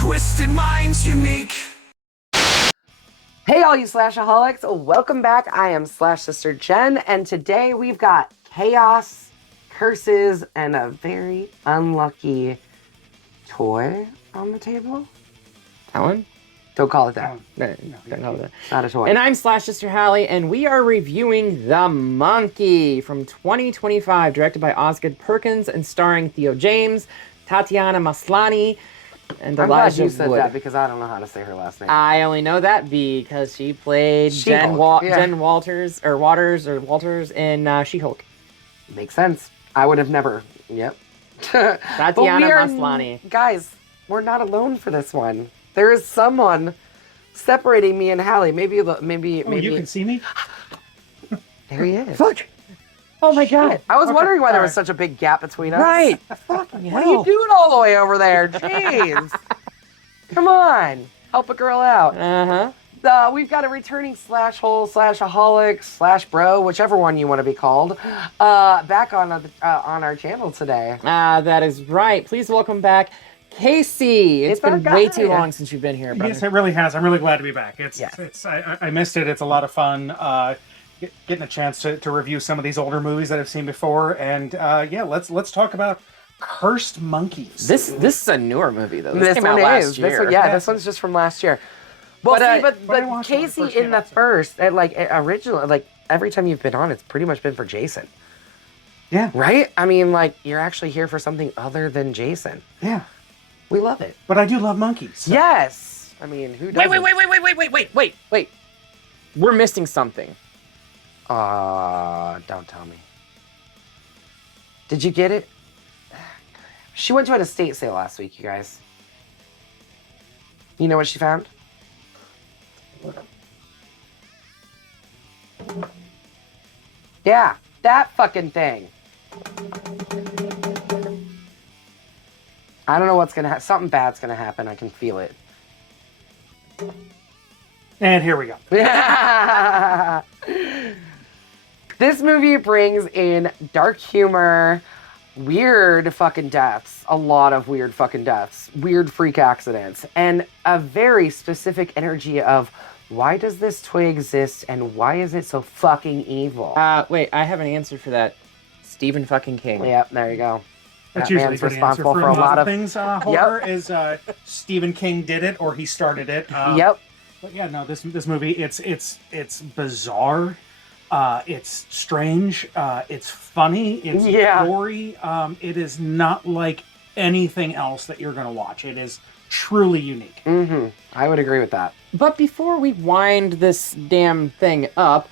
twisted minds unique. Hey all you Slashaholics, welcome back. I am Slash Sister Jen, and today we've got chaos, curses, and a very unlucky toy on the table. That one? Don't call it that. Don't call it that. Not a toy. And I'm Slash Sister Hallie, and we are reviewing The Monkey from 2025, directed by Osgood Perkins and starring Theo James, Tatiana Maslany, and I'm Elijah glad you said Wood. that because I don't know how to say her last name. I only know that because she played Jen Walters in She-Hulk. Makes sense. I would have never. Yep. Tatiana Maslany. Guys, we're not alone for this one. There is someone separating me and Hallie. Maybe. You can see me? There he is. Fuck! Oh my god! I was wondering why there was such a big gap between us. Right! Fucking what are you doing all the way over there? Jeez! Come on! Help a girl out. Uh-huh. We've got a returning Slashhole, Slashaholic, Slash-Bro, whichever one you want to be called, back on our channel today. That is right. Please welcome back Casey. It's been way too long since you've been here, brother. Yes, it really has. I'm really glad to be back. Yes. I missed it. It's a lot of fun getting a chance to review some of these older movies that I've seen before. And yeah, let's talk about Cursed Monkeys. This is a newer movie though. This came one out last is. year. This one's just from last year. Well, but Casey in the first, original, every time you've been on, it's pretty much been for Jason. Yeah. Right? I mean, you're actually here for something other than Jason. Yeah. We love it. But I do love monkeys. So. Yes. I mean, who doesn't? Wait. We're missing something. Don't tell me. Did you get it? She went to an estate sale last week, you guys. You know what she found? Yeah, that fucking thing. I don't know what's gonna happen. Something bad's gonna happen. I can feel it. And here we go. This movie brings in dark humor, weird fucking deaths, a lot of weird fucking deaths, weird freak accidents, and a very specific energy of why does this toy exist and why is it so fucking evil? Wait, I have an answer for that. Stephen fucking King. Yep, there you go. That's That usually man's a good responsible answer for a lot of things. Horror is Stephen King did it or he started it. Yep. But yeah, no, this movie it's bizarre. It's strange. It's funny. It's gory. It is not like anything else that you're gonna watch. It is truly unique. Mm-hmm. I would agree with that. But before we wind this damn thing up,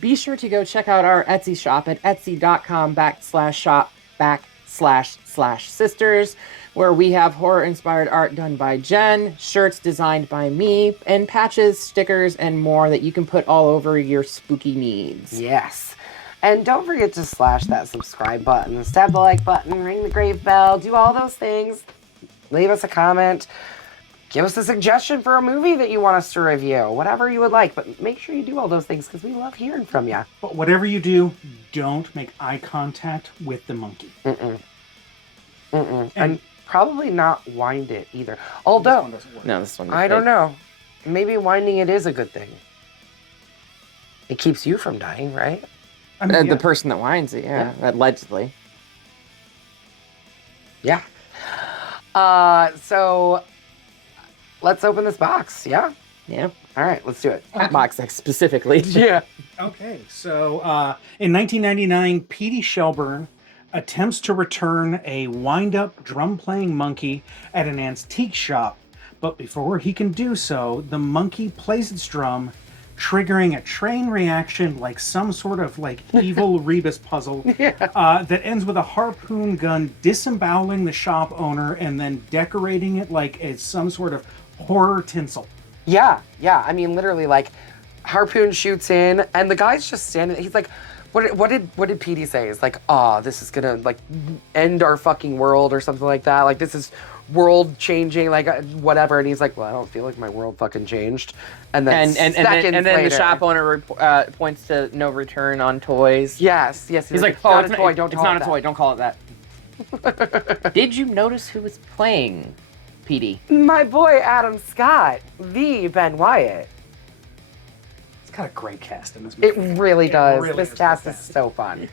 be sure to go check out our Etsy shop at etsy.com/shop/sisters, where we have horror-inspired art done by Jen, shirts designed by me, and patches, stickers, and more that you can put all over your spooky needs. Yes. And don't forget to slash that subscribe button, stab the like button, ring the grave bell, do all those things. Leave us a comment. Give us a suggestion for a movie that you want us to review. Whatever you would like. But make sure you do all those things because we love hearing from you. But whatever you do, don't make eye contact with the monkey. And probably not wind it either. Although, this one. I don't know. Maybe winding it is a good thing. It keeps you from dying, right? I mean, The person that winds it, allegedly. Yeah. So let's open this box. Yeah. Yeah. All right, let's do it. Box specifically. Yeah. Okay, so in 1999, Petey Shelburne attempts to return a wind-up drum-playing monkey at an antique shop, but before he can do so, the monkey plays its drum, triggering a train reaction like some sort of evil Rebus puzzle that ends with a harpoon gun disemboweling the shop owner and then decorating it like it's some sort of horror tinsel. Yeah. I mean, literally, harpoon shoots in, and the guy's just standing. He's like, "What did Petey say?" He's like, "Oh, this is gonna end our fucking world" or something like that. This is world changing, whatever. And he's like, "Well, I don't feel like my world fucking changed." And then and then the shop owner points to no return on toys. Yes. He's like, "Oh, it's not a toy. Don't it's call not it a toy. Don't call it that. Did you notice who was playing PD. My boy Adam Scott, the Ben Wyatt. It's got a great cast in this It movie. really does. really This is cast is fantastic. so fun.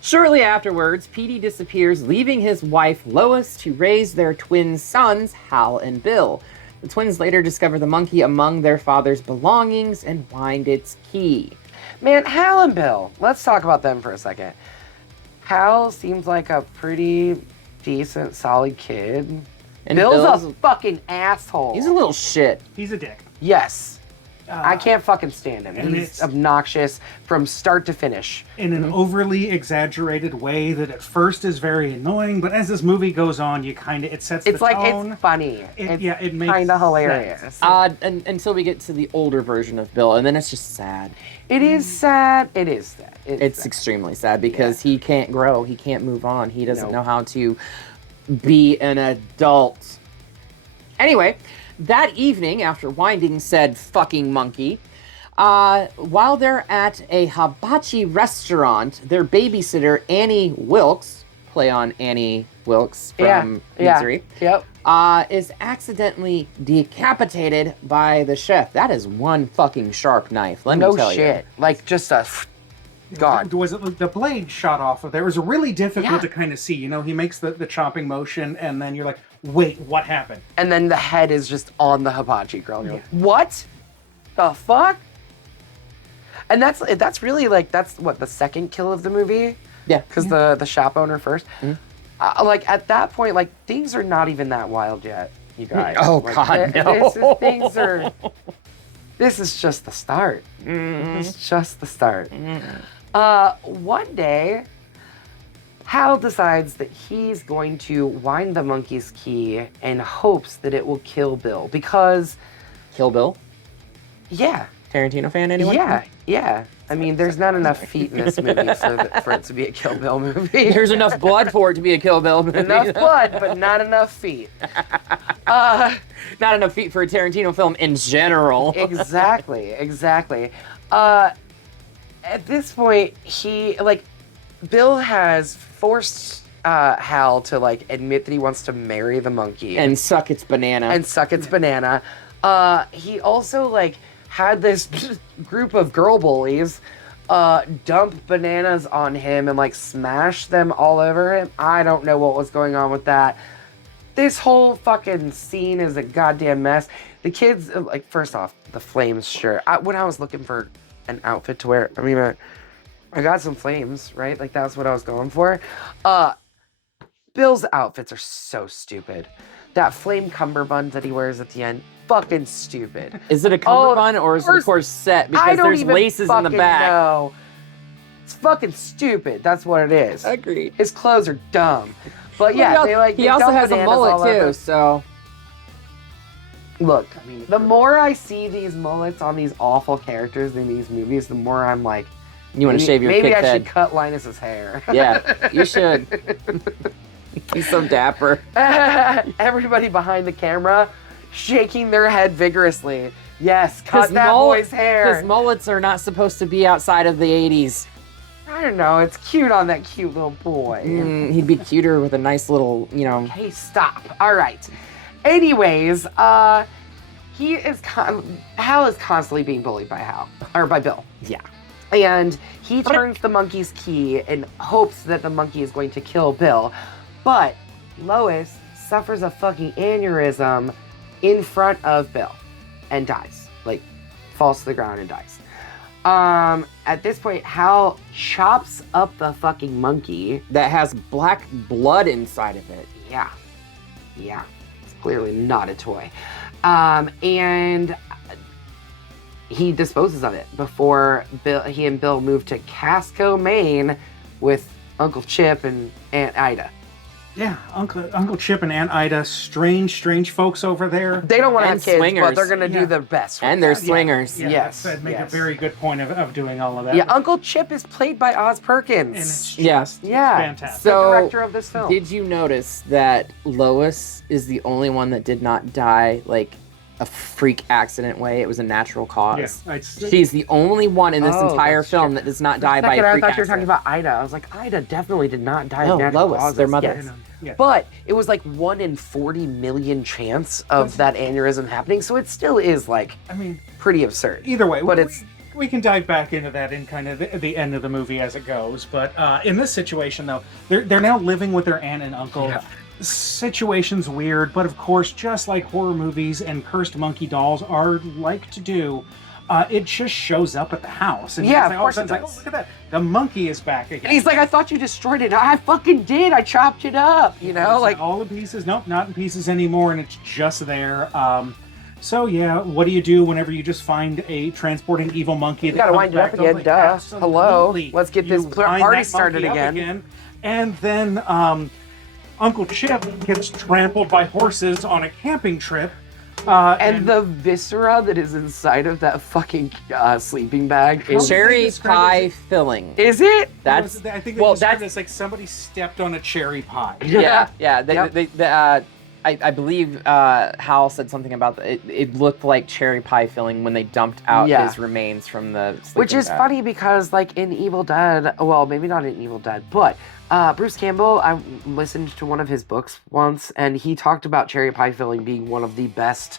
Shortly afterwards, PD disappears, leaving his wife Lois to raise their twin sons, Hal and Bill. The twins later discover the monkey among their father's belongings and find its key. Man, Hal and Bill. Let's talk about them for a second. Hal seems like a pretty decent, solid kid. And Bill's a fucking asshole. He's a little shit. He's a dick. Yes. I can't fucking stand him. and He's it's- obnoxious from start to finish. In an overly exaggerated way that at first is very annoying, but as this movie goes on, it sets It's the like, tone. it's funny. It makes kind of hilarious. sense. Until we get to the older version of Bill, and then it's just sad. It is sad. It is sad. It's sad. extremely sad because he can't grow. He can't move on. He doesn't Nope. know how to be an adult. Anyway, that evening, after winding said fucking monkey, while they're at a hibachi restaurant, their babysitter, Annie Wilkes, play on Annie Wilkes from Misery, Yep. is accidentally decapitated by the chef. That is one fucking sharp knife, let me No tell shit. Like, just a... God. Was it like the blade shot off of there? It was really difficult Yeah. to kind of see. You know, he makes the chopping motion, and then you're like, wait, what happened? And then the head is just on the hibachi grill. And you're like, what? The fuck? And that's really like, that's what, the second kill of the movie? Yeah. Because the shop owner first. Like, at that point, like, things are not even that wild yet, you guys. Oh, Like, God, no. Things are... This is just the start. This is just the start. One day, Hal decides that he's going to wind the monkey's key in hopes that it will kill Bill. Because, Kill Bill? yeah, Tarantino fan, anyone? yeah. I mean, there's not enough feet in this movie for it to be a Kill Bill movie. There's enough blood for it to be a Kill Bill movie. enough blood, but not enough feet. Not enough feet for a Tarantino film in general. Exactly. At this point, Bill has forced Hal to, like, admit that he wants to marry the monkey. And suck its banana. And suck its banana. He also, like, had this group of girl bullies dump bananas on him and, like, smash them all over him. I don't know what was going on with that. This whole fucking scene is a goddamn mess. The kids, like, first off, the flames, sure. When I was looking for an outfit to wear, I mean, I got some flames, right? Like, that's what I was going for. Bill's outfits are so stupid. That flame cummerbund that he wears at the end, fucking stupid. Is it a cummerbund or is it a corset? I Because don't there's even laces in the fucking back. know. It's fucking stupid. That's what it is. Agreed. His clothes are dumb. But yeah, he also has a mullet too, so Look, I mean, the more I see these mullets on these awful characters in these movies, the more I'm like, you want to shave your maybe kick I head. should cut Linus's hair. Yeah, you should. He's so dapper. Everybody behind the camera shaking their head vigorously. Yes, cut that boy's hair. Because mullets are not supposed to be outside of the 80s. I don't know. It's cute on that cute little boy. He'd be cuter with a nice little, Hey, stop. All right. Anyways, Hal is constantly being bullied by Bill. Yeah. And he turns the monkey's key in hopes that the monkey is going to kill Bill. But Lois suffers a fucking aneurysm in front of Bill and dies. Like, falls to the ground and dies. At this point, Hal chops up the fucking monkey. That has black blood inside of it. Yeah. It's clearly not a toy. And he disposes of it before he and Bill move to Casco, Maine with Uncle Chip and Aunt Ida. Yeah, Uncle Chip and Aunt Ida, strange folks over there. They don't want to And have kids, swingers. but they're going to do their best. And they're swingers. Yeah, Yes, that'd make yes. a very good point of doing all of that. Yeah, Uncle Chip is played by Oz Perkins. And it's Yeah. just Yeah. fantastic. the So, director of this film. Did you notice that Lois is the only one that did not die, like, a freak accident way. It was a natural cause. Yeah, She's the only one in this entire that's film true. that does not die by a I freak thought you were talking accident. about Ida. I was like, Ida definitely did not die No, of natural Lois, causes. their mother. Yes. Yeah. But it was like 1 in 40 million chance of that aneurysm happening, so it still is like I mean, pretty absurd. either way, but we can dive back into that in kind of the end of the movie as it goes. But in this situation, though, they're now living with their aunt and uncle. Yeah. Situation's weird, but of course, just like horror movies and cursed monkey dolls are like to do, it just shows up at the house. And Yeah, it's of all a course sudden it it's like, does. oh, look at that. The monkey is back again. And he's like, I thought you destroyed it. I fucking did. I chopped it up. You know, It's like all in pieces. Nope, not in pieces anymore, and it's just there. So yeah, what do you do whenever you just find a transporting evil monkey? You gotta wind it up again, duh. Hello. Let's get this party started again. And then Uncle Chip gets trampled by horses on a camping trip. And the viscera that is inside of that fucking sleeping bag is Cherry describe pie it? filling. Is it? That's I think well, that's that's like somebody stepped on a cherry pie. yeah. Yep. I believe Hal said something about it looked like cherry pie filling when they dumped out Yeah. his remains from the Which sleeping is bag. funny because, like, in Evil Dead, well, maybe not in Evil Dead, but Bruce Campbell, I listened to one of his books once, and he talked about cherry pie filling being one of the best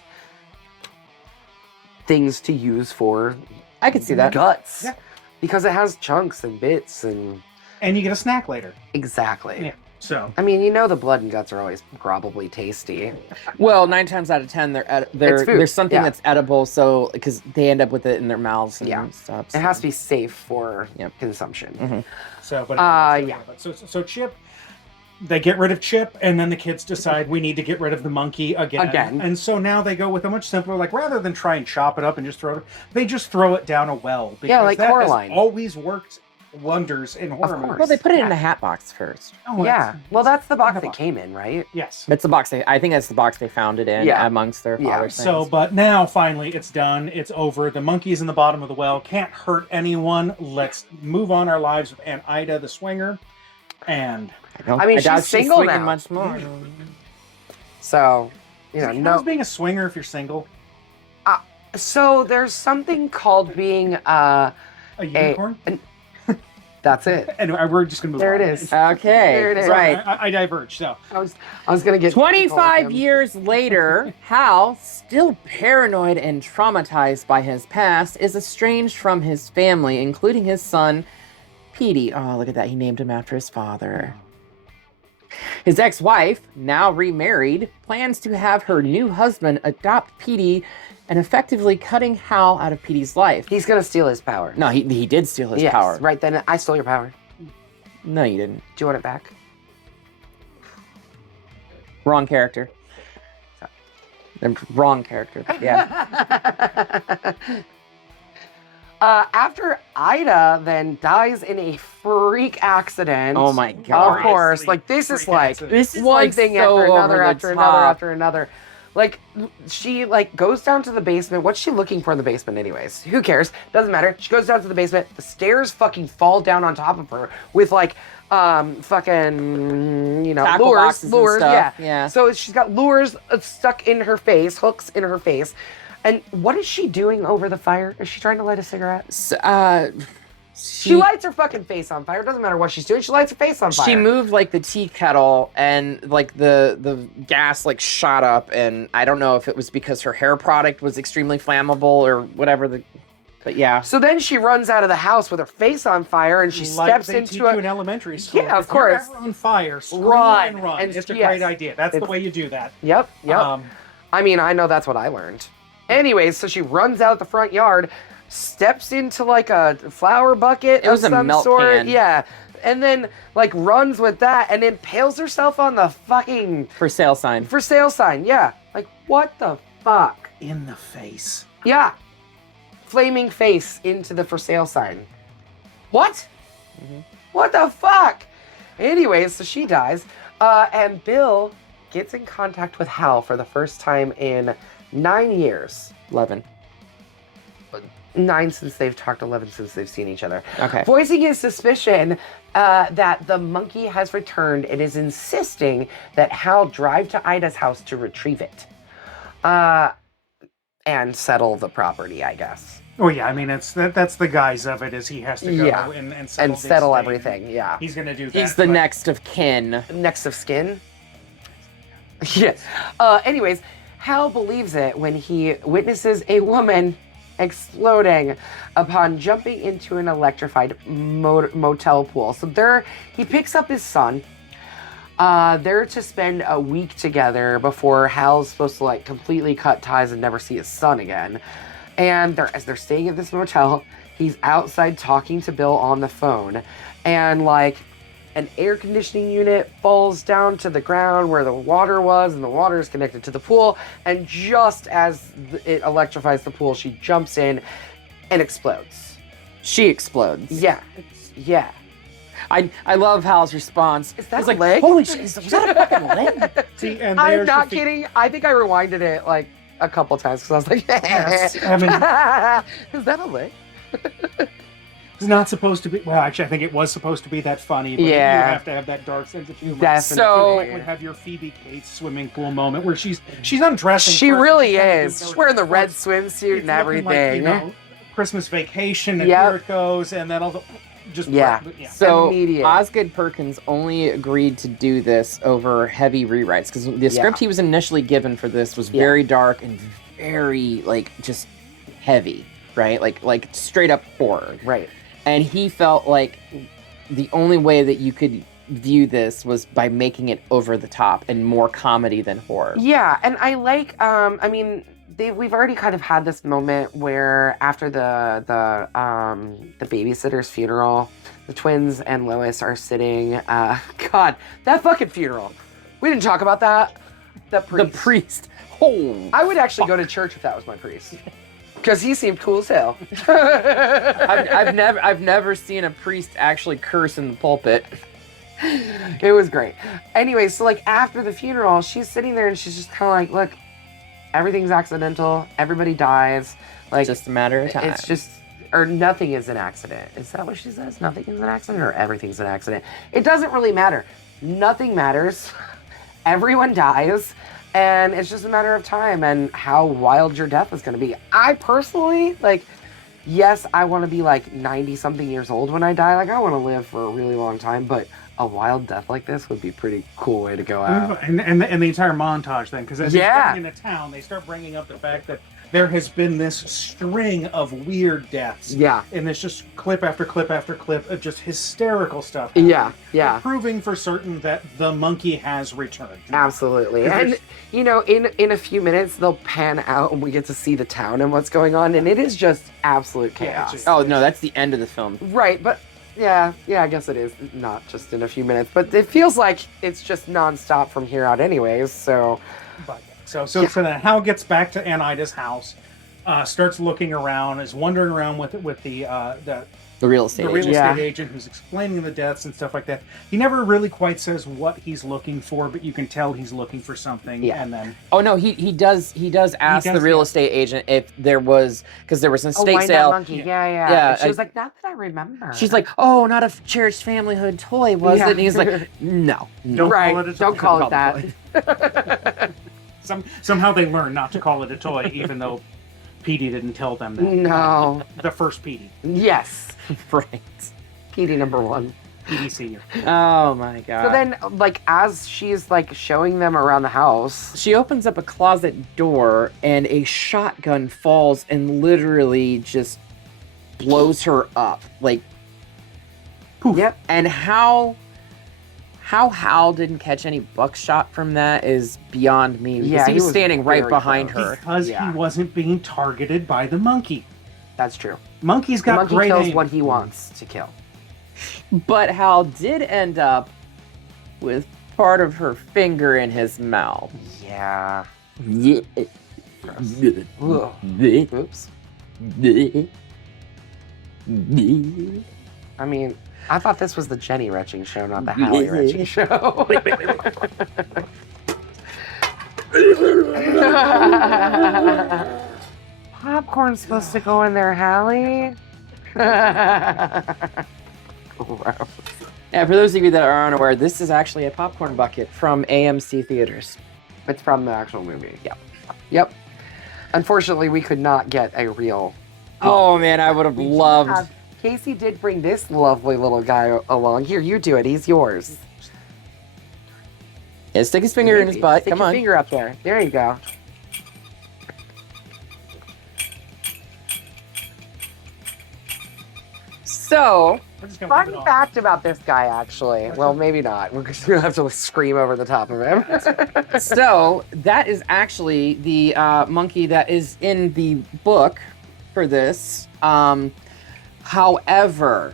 things to use for I could see that. guts. Yeah. Because it has chunks and bits and... And you get a snack later. Exactly. Yeah. So I mean, you know the blood and guts are always probably tasty. Well, 9 times out of 10, It's food, there's something yeah. that's edible, so because they end up with it in their mouths and Yeah. stuff. It has to be safe for Yep. consumption. Mm-hmm. So, but yeah. So Chip, they get rid of Chip, and then the kids decide we need to get rid of the monkey again. And so now they go with a much simpler, like rather than try and chop it up and just throw it, they just throw it down a well. Because Yeah, like that has Coraline. always worked wonders in horror course. movies. Well, they put it in a hat box first. Oh, Yeah. Well, that's the box the that box. came in, right? Yes. That's the box. I think that's the box they found it in Yeah. amongst their Yeah. father's So, things. but now finally it's done. It's over. The monkey's in the bottom of the well. Can't hurt anyone. Let's move on our lives with Aunt Ida the swinger. And I mean, doubt she's single swinging now. much more. So, you know, how's no. being a swinger if you're single? So there's something called being A unicorn? that's it. And we're just gonna move There on. it is. Okay, There it is. right. I diverge. So I was gonna get 25 years later, Hal, still paranoid and traumatized by his past, is estranged from his family, including his son, Petey. Oh, look at that. He named him after his father. His ex-wife, now remarried, plans to have her new husband adopt Petey and effectively cutting Hal out of Petey's life. He's gonna steal his power. No, he did steal his Yes, power. right then. I stole your power. No, you didn't. Do you want it back? Wrong character. Wrong character. Yeah. After Ida then dies in a freak accident. Oh my god. Of course, like this is Freak like accident. This is one like thing so after another, over the after another, top. after another. Like she like goes down to the basement. What's she looking for in the basement, anyways? Who cares? Doesn't matter. She goes down to the basement. The stairs fucking fall down on top of her with like fucking Tackle boxes and lures. stuff, Yeah. yeah. So she's got lures stuck in her face, hooks in her face. And what is she doing over the fire? Is she trying to light a cigarette? She lights her fucking face on fire. It doesn't matter what she's doing. She lights her face on fire. She moved like the tea kettle and like the gas like shot up, and I don't know if it was because her hair product was extremely flammable or whatever but yeah. So then she runs out of the house with her face on fire, and she like steps they teach into you in elementary school. Yeah, of If you're course. ever on fire, scream Run. and run. And It's a yes. great idea. That's the It's- way you do that. Yep. Um, I mean, I know that's what I learned. Anyways, so she runs out the front yard, steps into like a flower bucket. It was of a some milk sort. can. Yeah. And then like runs with that and impales herself on the fucking For sale sign. for sale sign. Yeah. Like what the fuck? in the face. Yeah. Flaming face into the for sale sign. What? What the fuck? Anyways, so she dies. And Bill gets in contact with Hal for the first time in 9 years. 11. 9 since they've talked, 11 since they've seen each other. Okay. Voicing his suspicion that the monkey has returned and is insisting that Hal drive to Ida's house to retrieve it. and settle the property, I guess. Oh yeah, I mean that's the guise of it is he has to go Yeah. and And settle, settle the estate. everything, yeah. He's gonna do that. He's the but- next of kin. Next of skin? Yeah. Anyways, Hal believes it when he witnesses a woman exploding upon jumping into an electrified motel pool. So he picks up his son. They're to spend a week together before Hal's supposed to like completely cut ties and never see his son again. And as they're staying at this motel, he's outside talking to Bill on the phone. And like an air conditioning unit falls down to the ground where the water was, and the water is connected to the pool. And just as it electrifies the pool, she jumps in and explodes. She explodes. Yeah. Yeah. I love Hal's response. Is that He's a like, leg? holy shit, was that a fucking leg? See, and I'm there's not the- kidding. I think I rewinded it like a couple times because I was like, Yes, I mean, is that a leg? it's not supposed to be. Well, actually, I think it was supposed to be that funny. But Yeah. you have to have that dark sense of humor. Definitely. You like would have your Phoebe Cates swimming pool moment where she's undressing. She first, really she's trying to is. do She's no wearing the red it's swimsuit and looking everything. Like, Christmas Vacation, and Yep. here it goes, and then all the just Yeah. So Immediate. Osgood Perkins only agreed to do this over heavy rewrites because the script he was initially given for this was very dark and very like just heavy, right? Like straight up horror. Right. And he felt like the only way that you could view this was by making it over the top and more comedy than horror. Yeah, and I like. I mean, we've already kind of had this moment where after the babysitter's funeral, the twins and Lois are sitting. God, that fucking funeral. We didn't talk about that. The priest. The priest. Oh, I would actually go to church if that was my priest. Because he seemed cool as hell. I've never seen a priest actually curse in the pulpit. It was great. Anyway, so like after the funeral, she's sitting there and she's just kind of like, look, everything's accidental. Everybody dies. Like Just a matter of time. it's just, or nothing is an accident. Is that what she says? Nothing is an accident or everything's an accident? It doesn't really matter. Nothing matters. Everyone dies. And it's just a matter of time and how wild your death is going to be. I personally, like, yes, I want to be like 90 something years old when I die. Like, I want to live for a really long time, but a wild death like this would be a pretty cool way to go out. And the entire montage then, because as he's Yeah. getting into town, they start bringing up the fact that there has been this string of weird deaths. Yeah. And there's just clip after clip after clip of just hysterical stuff. Yeah, happening. yeah. Proving for certain that the monkey has returned. Absolutely. 'Cause And, there's- you know, in a few minutes, they'll pan out and we get to see the town and what's going on. And it is just absolute Yeah, chaos. it's Oh no, that's the end of the film. Right, but yeah, I guess it is not just in a few minutes, but it feels like it's just nonstop from here out anyways, so. But, so then Hal gets back to Anida's house, starts looking around, is wandering around with The real estate the real agent. Yeah. estate agent who's explaining the deaths and stuff like that. He never really quite says what he's looking for, but you can tell he's looking for something. Yeah. And then Oh no, he does ask does, the real yeah. estate agent if there was because there was an estate Wind Up sale. Monkey. Yeah. Yeah, And she was I- like, not that I remember. She's like, "Oh, not a cherished familyhood toy, was Yeah. it?" And he's like, "No, Don't right, call it a toy. don't call it Don't call that. somehow they learn not to call it a toy, even though Petey didn't tell them that. No. The first Petey, Yes. right." PD number 1. Petey Senior. Oh my god. So then, like, as she's, like, showing them around the house. she opens up a closet door and a shotgun falls and literally just blows her up. Like, poof. Yep. And how Hal didn't catch any buckshot from that is beyond me. Because Yeah, he he was was standing right very behind close. her. Because Yeah. he wasn't being targeted by the monkey. That's true. Monkey's The got monkey great kills aim. what he wants to kill. But Hal did end up with part of her finger in his mouth. Yeah. Ugh. Oops. I mean, I thought this was the Jenny retching show, not the Hallie retching show. Popcorn's supposed to go in there, Hallie. Gross. And for those of you that are unaware, this is actually a popcorn bucket from AMC Theaters. It's from the actual movie. Yep. Yep. Unfortunately, we could not get a real. Oh man, I would have loved. Casey did bring this lovely little guy along. Here, you do it. He's yours. Yeah, stick his finger in his butt. Stick Come your on. finger up there. There you go. So, We're just gonna leave Fun it on. fact about this guy, actually. Well, maybe not. We're just gonna have to scream over the top of him. so that is actually the monkey that is in the book for this. However,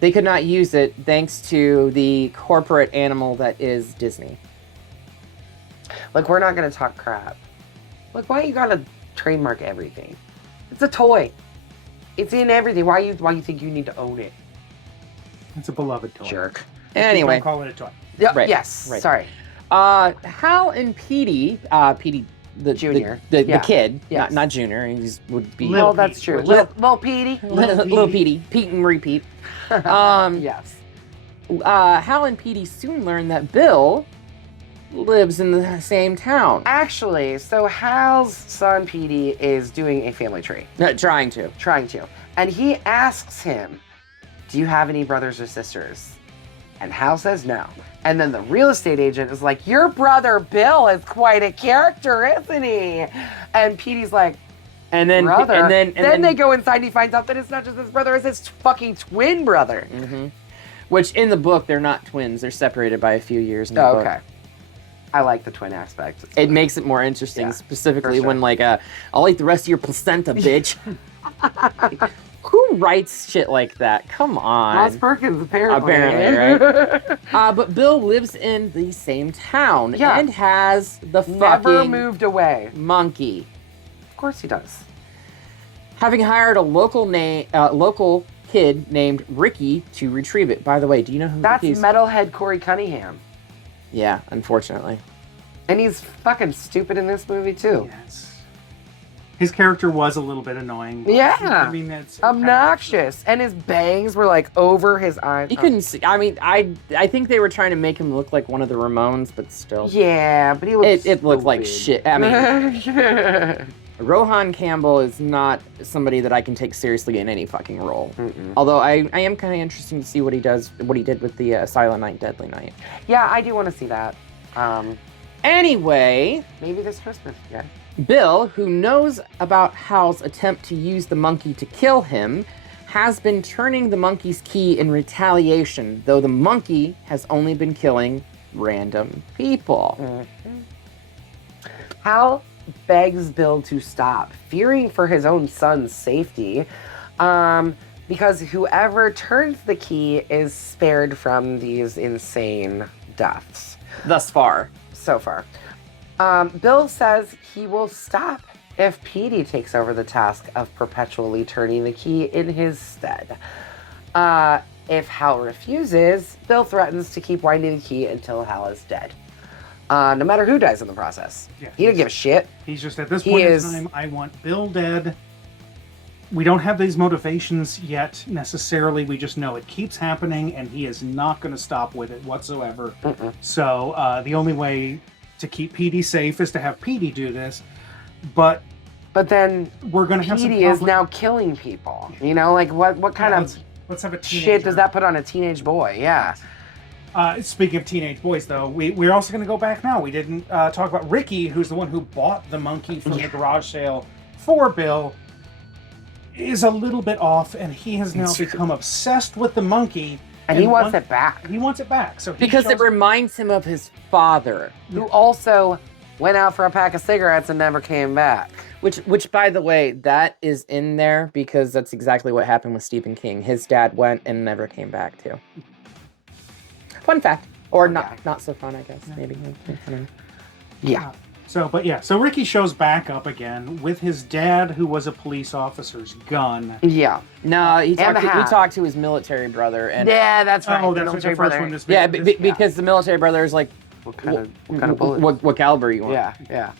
they could not use it thanks to the corporate animal that is Disney. Like, we're not gonna talk crap. Like, why you gotta trademark everything? It's a toy. It's in everything. Why you think you need to own it? It's a beloved toy. Jerk. Anyway, Don't call it a toy. Yeah, Right, yes. right. Sorry. Hal and Petey, Petey the Junior. the Yeah. kid, Yes. not Junior. He would be Little Well, that's Pete. true. Little- Little Petey. little Petey, Pete and repeat. Yes. Hal and Petey soon learn that Bill lives in the same town. Actually, so Hal's son Petey is doing a family tree. Trying to. Trying to. And he asks him, do you have any brothers or sisters? And Hal says no. And then the real estate agent is like, your brother Bill is quite a character, isn't he? And Petey's like, And then, brother. and then they go inside and he finds out that it's not just his brother, it's his fucking twin brother. Mhm. Which in the book they're not twins; they're separated by a few years. In the Oh, book. okay. I like the twin aspect. It's It makes it more interesting, Yeah, specifically for sure. when like, I'll eat the rest of your placenta, bitch. Who writes shit like that? Come on. Osgood Perkins, apparently. Apparently, But Bill lives in the same town Yeah. and has the Never fucking moved away. monkey. Of course he does. Having hired a local kid named Ricky to retrieve it. By the way, do you know who That's Ricky's? metalhead Corey Cunningham. Yeah, unfortunately. And he's fucking stupid in this movie, too. Yes. His character was a little bit annoying. but, Yeah. I mean, that's Obnoxious. And his bangs were like over his eyes. You couldn't see. I mean, I think they were trying to make him look like one of the Ramones, but still, Yeah, but he looked it looked like stupid. shit. I mean, Rohan Campbell is not somebody that I can take seriously in any fucking role. Mm-mm. Although I am kind of interested to see what he did with the Silent Night, Deadly Night. Yeah, I do want to see that. Anyway, Maybe this Christmas. Yeah. Bill, who knows about Hal's attempt to use the monkey to kill him, has been turning the monkey's key in retaliation, though the monkey has only been killing random people. Hal begs Bill to stop, fearing for his own son's safety, because whoever turns the key is spared from these insane deaths. Thus far. So far. Bill says he will stop if Petey takes over the task of perpetually turning the key in his stead. If Hal refuses, Bill threatens to keep winding the key until Hal is dead. No matter who dies in the process. Yeah. He didn't give a shit. He's just at this He point is- in time, I want Bill dead. We don't have these motivations yet necessarily. We just know it keeps happening, and he is not going to stop with it whatsoever. Mm-mm. So the only way to keep Petey safe is to have Petey do this. But But then we're going to have some Petey is conflict. now killing people. You know, like what kind Yeah, of let's have a shit teenager. does that put on a teenage boy? Yeah. Speaking of teenage boys, though, we're also going to go back now. We didn't talk about Ricky, who's the one who bought the monkey from the garage sale for Bill, is a little bit off, and he has now become obsessed with the monkey. And he wants it back. He wants it back. So he Because it shows- reminds him of his father. Who also went out for a pack of cigarettes and never came back. Which, by the way, that is in there because that's exactly what happened with Stephen King. His dad went and never came back too. Fun fact, or not so fun, I guess. Maybe. I don't know. Yeah. So Ricky shows back up again with his dad, who was a police officer's gun. Yeah. No, he And the hat. talked to his military brother, and Yeah, that's right. Oh, the that's what the military first brother. one is. yeah, because the military brother is like, What kind of bullet? what caliber you want? Yeah, yeah.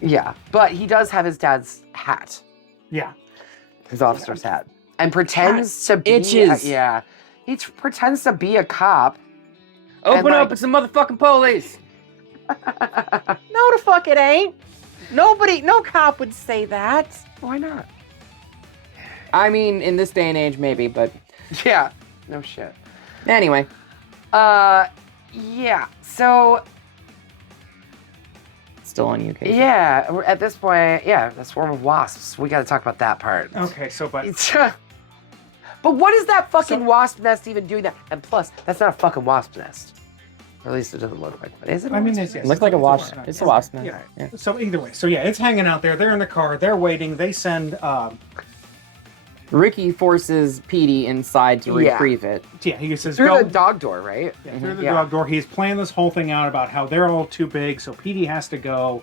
Yeah. But he does have his dad's hat. Yeah. His officer's hat. And pretends to be itches. yeah. He pretends to be a cop. Open And, up! like- It's the motherfucking police. No, the fuck it ain't. No cop would say that. Why not? I mean, in this day and age, maybe, but Yeah. No shit. anyway. Yeah. So, Still on you, Casey. yeah, at this point, yeah, the swarm of wasps. We got to talk about that part. Okay, so but But what is that fucking wasp nest even doing that? And plus, that's not a fucking wasp nest. Or at least it doesn't look like one. Is it? I mean, it's, yes, It looks like a wasp. nest. It's a wasp nest. Yeah. Yeah. So either way, so yeah, it's hanging out there. They're in the car. They're waiting. They send. Ricky forces Petey inside to Yeah. retrieve it. Yeah, he says Through go. the dog door, right? Yeah, through the Yeah. dog door. He's playing this whole thing out about how they're all too big, so Petey has to go.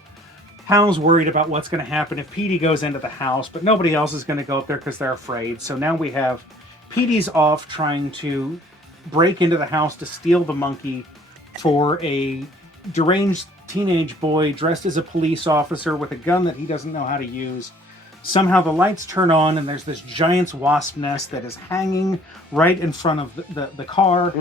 Hal's worried about what's going to happen if Petey goes into the house, but nobody else is going to go up there because they're afraid. So now we have Petey's off trying to break into the house to steal the monkey for a deranged teenage boy dressed as a police officer with a gun that he doesn't know how to use. Somehow the lights turn on and there's this giant wasp nest that is hanging right in front of the car.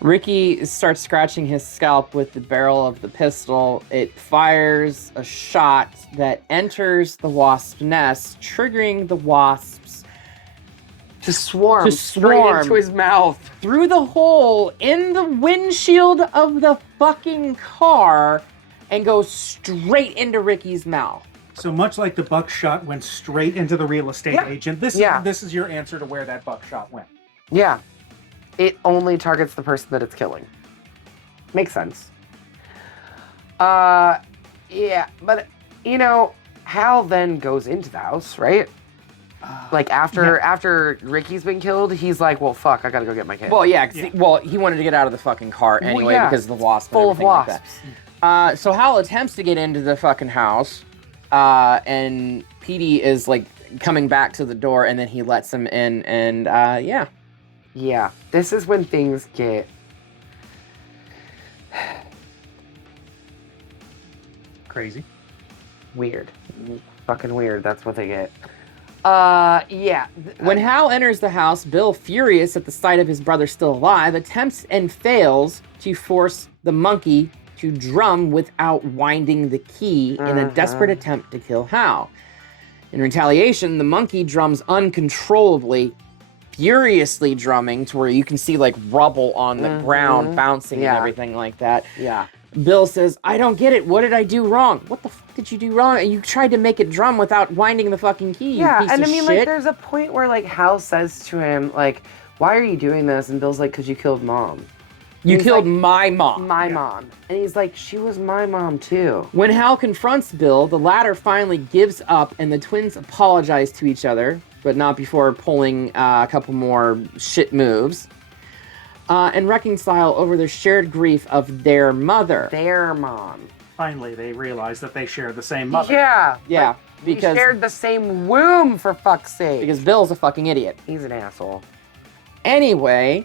Ricky starts scratching his scalp with the barrel of the pistol. It fires a shot that enters the wasp nest, triggering the wasps To swarm. To Straight swarm. into his mouth. through the hole in the windshield of the fucking car and go straight into Ricky's mouth. So much like the buckshot went straight into the real estate Yeah. agent, this Yeah. is your answer to where that buckshot went. Yeah. It only targets the person that it's killing. Makes sense. Yeah, but you know, Hal then goes into the house, right? Like after Ricky's been killed, he's like, "Well, fuck, I gotta go get my kid." Well, yeah, 'cause he wanted to get out of the fucking car anyway yeah. because of the wasp. Full and of everything like wasps. that. So Hal attempts to get into the fucking house, and Petey is like coming back to the door, and then he lets him in, and yeah. Yeah, this is when things get Crazy. weird. Fucking weird. That's what they get. Yeah. When Hal enters the house, Bill, furious at the sight of his brother still alive, attempts and fails to force the monkey to drum without winding the key in a desperate attempt to kill Hal. In retaliation, the monkey drums uncontrollably, furiously drumming to where you can see like rubble on the ground bouncing Yeah. and everything like that. Yeah. Bill says, "I don't get it. What did I do wrong? What the fuck did you do wrong? You tried to make it drum without winding the fucking key, you Yeah, piece and I of mean, shit." like, there's a point where, like, Hal says to him, like, "Why are you doing this?" And Bill's like, "'Cause you killed Mom." You he's killed like, my mom. My mom. And he's like, "She was my mom, too." When Hal confronts Bill, the latter finally gives up and the twins apologize to each other, but not before pulling a couple more shit moves, and reconcile over their shared grief of their mother. Their mom. Finally, they realize that they share the same mother. Yeah. Yeah, like, we because- shared the same womb, for fuck's sake. Because Bill's a fucking idiot. He's an asshole. Anyway,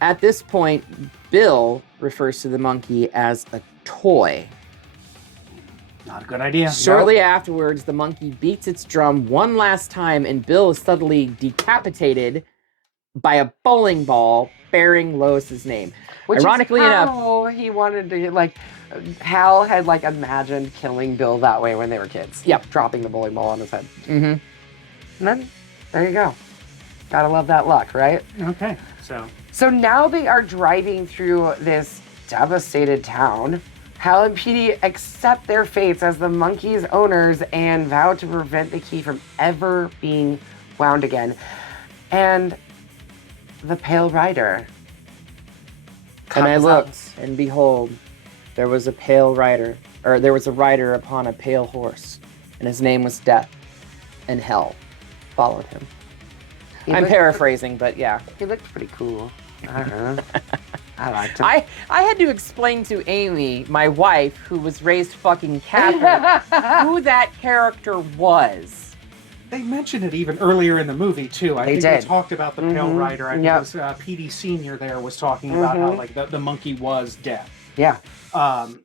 at this point, Bill refers to the monkey as a toy. Not a good idea. Shortly afterwards, the monkey beats its drum one last time, and Bill is suddenly decapitated by a bowling ball bearing Lois's name. Which Ironically is enough, how he wanted to, like, Hal had, like, imagined killing Bill that way when they were kids. Yep. Dropping the bowling ball on his head. mhm. And then, there you go. Gotta love that luck, right? Okay, so So now they are driving through this devastated town. Hal and Petey accept their fates as the monkey's owners and vow to prevent the key from ever being wound again. And the Pale Rider And I comes looked, up. and behold, there was a pale rider, or there was a rider upon a pale horse, and his name was Death, and Hell followed him. He I'm looked- paraphrasing, but yeah. He looked pretty cool. I don't know. I liked him. I had to explain to Amy, my wife, who was raised fucking Catholic, who that character was. they mentioned it even earlier in the movie too. I They think did. they talked about the Pale Rider. I think Yep. it was Petey Senior there was talking about how like the monkey was death. Yeah. Um,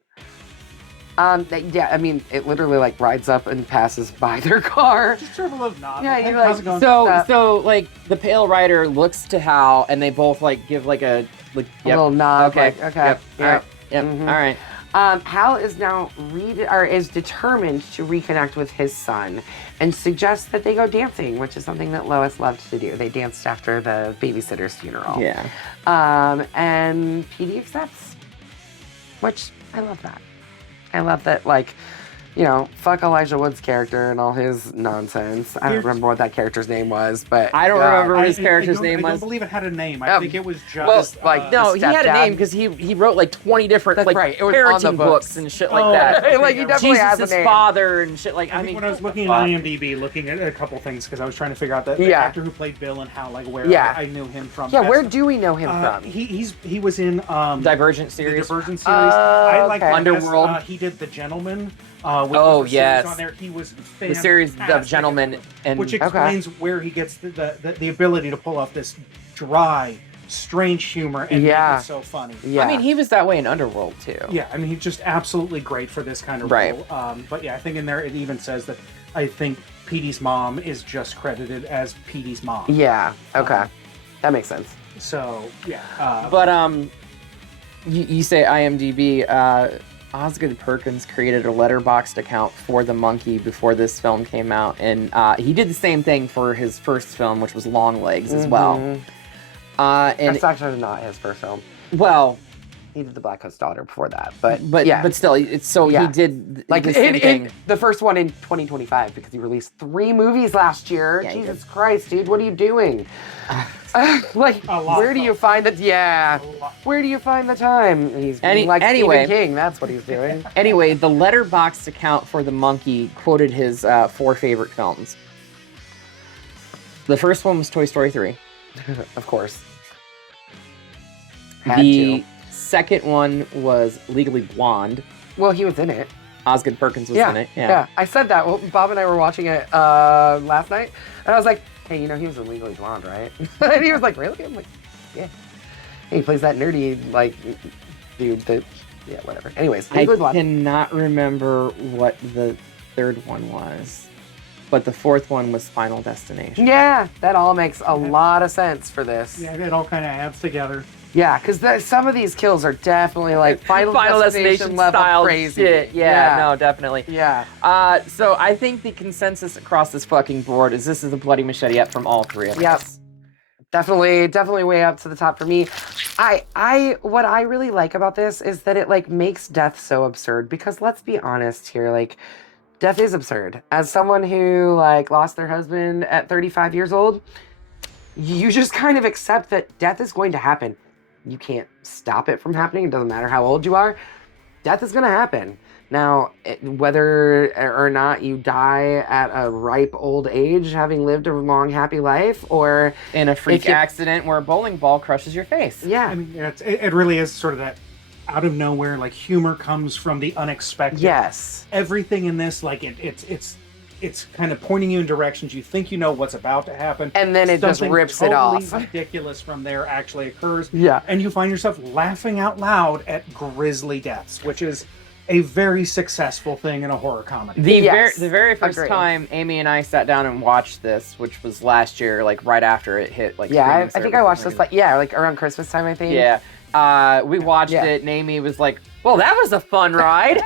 Yeah, I mean, it literally like rides up and passes by their car. just sort of a little nod. Yeah, Hey, you're how's like, it going? So like the Pale Rider looks to Hal, and they both like give like a Like, A little nod. Okay. Like, okay. Yep. Yep. All right. Hal is now is determined to reconnect with his son and suggests that they go dancing, which is something that Lois loved to do. They danced after the babysitter's funeral. Yeah. And Petey accepts, which I love that. I love that, like, you know, fuck Elijah Wood's character and all his nonsense. I don't remember what that character's name was, but I don't remember what his character's name I was. don't believe it had a name. I think it was just well, like, No, he had a stepdad. name because he wrote like 20 different That's like right, it was on the parenting books. books and shit like Oh, that. okay. Like, he definitely has a Jesus' name. father and shit like. I mean, when I was looking at IMDb, looking at a couple things because I was trying to figure out the Yeah. actor who played Bill and how, like, where Yeah. I knew him from. Yeah, where do we know him from? He was in Divergent the series. Divergent series. I like okay. Underworld. He did The Gentleman. Oh, was a series yes. on there. He was The series of fantastic. Gentlemen and Which explains where he gets the ability to pull off this dry, strange humor and make Yeah. it so funny. Yeah. I mean, he was that way in Underworld too. Yeah, I mean, he's just absolutely great for this kind of Right. role. But yeah, I think in there it even says that I think Petey's mom is just credited as Petey's mom. Yeah. Okay. That makes sense. So yeah. But you say IMDb. Osgood Perkins created a letterboxd account for the monkey before this film came out, and he did the same thing for his first film, which was Long Legs as well. And That's actually not his first film. well, He did The Black Coat's Daughter before that, but yeah, but still, it's so Yeah. he did like the same thing. in the first one in 2025 because he released 3 movies last year. Yeah, he Jesus Christ, dude, what are you doing? Like, A lot where of do you find that? Yeah, where do you find the time? He's being like anyway. Stephen King. That's what he's doing. Anyway, the letterboxd account for the monkey quoted his 4 favorite films. The first one was Toy Story 3. Of course. Had The to. second one was Legally Blonde. Well, he was in it. Osgood Perkins was Yeah, in it. yeah. I said that. Well, Bob and I were watching it last night, and I was like, "Hey, you know, he was in Legally Blonde, right?" And he was like, "Really?" I'm like, "Yeah." He plays that nerdy like dude that, yeah, whatever. Anyways, I Legally Blonde. cannot remember what the third one was, but the fourth one was Final Destination. Yeah, that all makes a lot of sense for this. yeah, it all kind of adds together. Yeah, because some of these kills are definitely like Final Destination level style crazy. shit. Yeah, no, definitely. Yeah. So I think the consensus across this fucking board is this is a bloody machete up from all 3 of Yep. us. Definitely way up to the top for me. What I really like about this is that it like makes death so absurd because let's be honest here, like death is absurd. As someone who like lost their husband at 35 years old, you just kind of accept that death is going to happen. You can't stop it from happening. It doesn't matter how old you are. Death is going to happen. Now, whether or not you die at a ripe old age, having lived a long, happy life, or In a freak If you- accident where a bowling ball crushes your face. yeah, I mean, yeah, it really is sort of that out of nowhere, like humor comes from the unexpected. yes, Everything in this, like it's kind of pointing you in directions you think you know what's about to happen, and then it just Something rips it totally off. ridiculous from there actually occurs. Yeah. and you find yourself laughing out loud at grisly deaths, which is a very successful thing in a horror comedy. Yes, The very first agree. time Amy and I sat down and watched this, which was last year, like right after it hit, like Yeah, streaming I think I watched services this like around Christmas time, I think. Yeah. We watched Yeah. it, and Amy was like, "Well, that was a fun ride."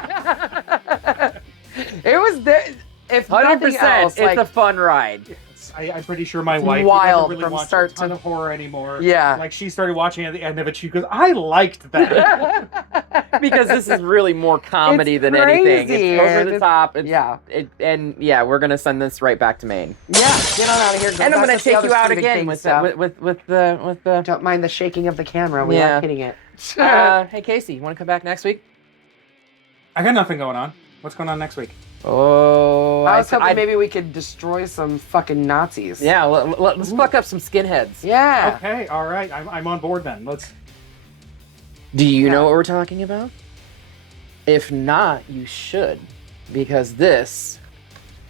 It was there. If 100%, nothing else, it's like, a fun ride. I'm pretty sure my wife wild doesn't really from watch start a ton to- of horror anymore. Yeah. like she started watching at the end of it. She goes, "I liked that." Because this is really more comedy It's than anything. crazy, It's over and the it's- top. It's, yeah. and we're gonna send this right back to Maine. yeah, get on out of here. Go And I'm back gonna to the take other you out Stephen again King with stuff. the. Don't mind the shaking of the camera. We Yeah. are hitting it. Hey Casey, you want to come back next week? I got nothing going on. What's going on next week? Oh, I was hoping maybe we could destroy some fucking Nazis. Yeah, let's fuck up some skinheads. Yeah. Okay, all right. I'm on board then. Let's. Do you Yeah. know what we're talking about? If not, you should, because this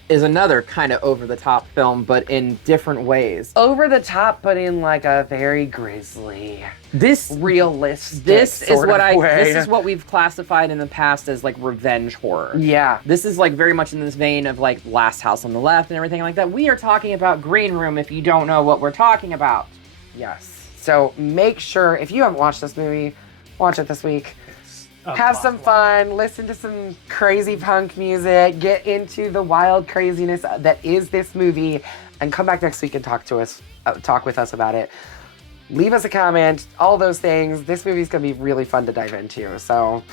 is another kind of over-the-top film, but in different ways. Over the top, but in like a very grisly, This realistic. this is sort what of way. this is what we've classified in the past as like revenge horror. Yeah. This is like very much in this vein of like Last House on the Left and everything like that. We are talking about Green Room if you don't know what we're talking about. Yes. So make sure, if you haven't watched this movie, watch it this week. Have some fun, listen to some crazy punk music, get into the wild craziness that is this movie, and come back next week and talk with us about it. Leave us a comment, all those things. This movie's gonna be really fun to dive into, so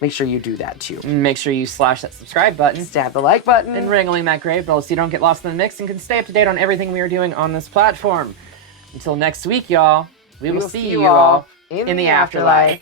make sure you do that too. Make sure you slash that subscribe button. Stab the like button. And ringling that grave bell so you don't get lost in the mix and can stay up to date on everything we are doing on this platform. Until next week, y'all, we will see you all in the afterlife.